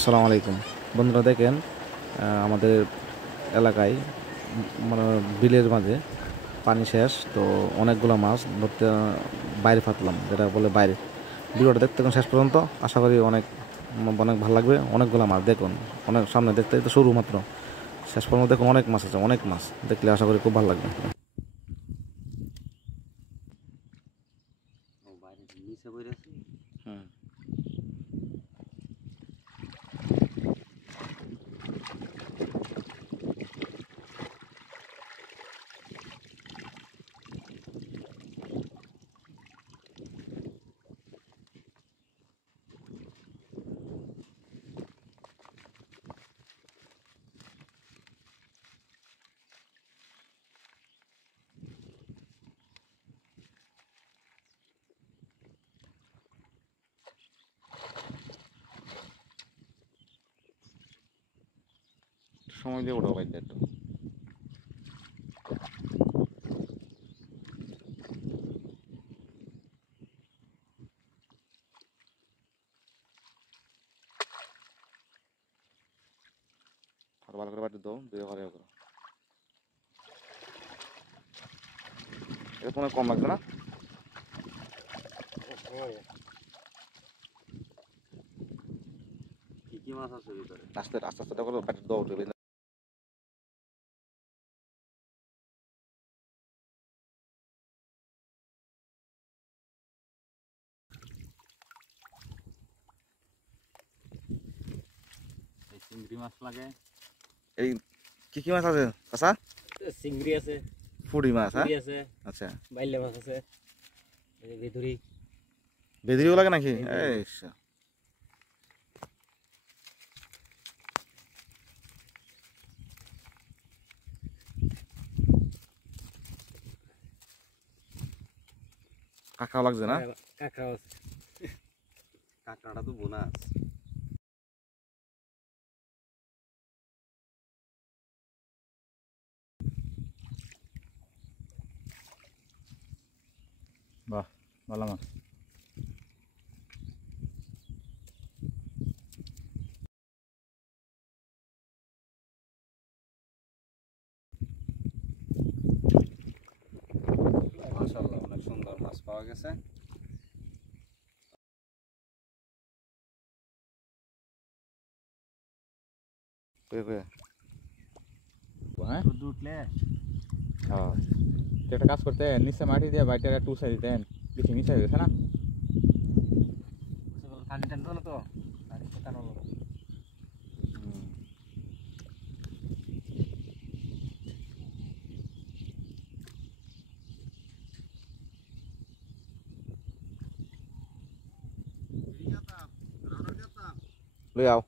আসসালামু আলাইকুম বন্ধুরা, দেখেন আমাদের এলাকায় মানে বিলের মাঝে পানি শেষ, তো অনেকগুলো মাছ ধরতে বাইরে ফাতলাম, যেটা বলে বাইরে। ভিডিওটা দেখতে থাকুন শেষ পর্যন্ত, আশা করি অনেক অনেক ভালো লাগবে। অনেকগুলো মাছ দেখুন, অনেক সামনে দেখতে তো শুরু মাত্র, শেষ পর্যন্ত দেখুন অনেক মাছ আছে, অনেক মাছ দেখলে আশা করি খুব ভালো লাগবে। হুম, সময় দিয়ে ওঠো বাইরে একটু। আর ভালো করে বাইরে দাও, দিয়ে ঘরে করো। এটা তোমার কম লাগবে না? কি মাছ আছে ভিতরে? আস্তে আস্তে আস্তে করে বাইরে দাও উঠবে। এই চিংড়ি মাছ লাগে। এই কি মাছ আছে কাঁচা? চিংড়ি আছে, ফুড়ি মাছ, হ্যাঁ? পুঁটি আছে, আচ্ছা, বাইলে মাছ আছে, এই ভেদুরি। বেদরিও লাগে নাকি? এই কাঁকড়াও লাগছে না? কাঁকড়াও আছে। কাঁকড়াটা তো বোনাস। বাহ, ভালো মাছ। মাশাআল্লাহ, অনেক সুন্দর মাছ পাওয়া গেছে। হ্যাঁ, রোদ উঠলে হ্যাঁ, একটা কাজ করতে নিচে মাটি দিয়ে বাইটার একটু উঁচাই দিতেন, বেশি নিচে হয়ে গেছে না? পানি টানতো না তো, পানি টানো। লই আও।